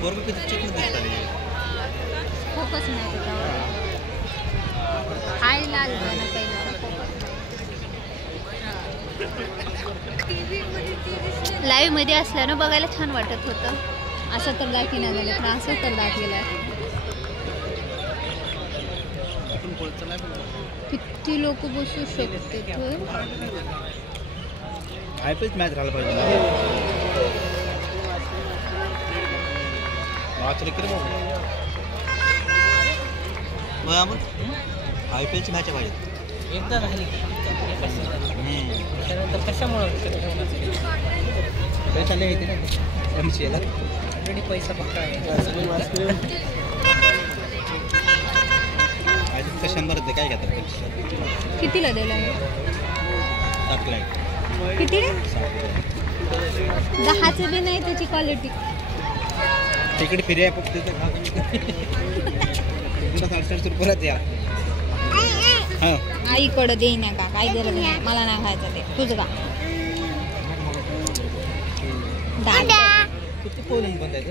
पोरग किती चिकन दिसताले फोकस नाही त्याच्यावर हाय लाल झालं पहिलं लाईव्ह मध्ये असल्यानं बघायला छान वाटत होतं असं तर दाखिना झालं पण असं तर दाखवलं किती लोक बसू शकते आयपीएल मॅच राहिला पाहिजे आयपीएलची मॅच पाहिजे एकदा झाली त्यानंतर कशामुळं पैसा लय येते ना ऑलरेडी पैसा पक्का आहे 100 काय घेतात कितीला दिला 7 लाख किती रे 10चं बी नाही त्याची क्वालिटी तिकडे फिर्या फक्त 700 रुपयात या आईकडं देई ना का काही गरज नाही मला नाही खायचं ते तुझं का किती पोलिंग बंद आहे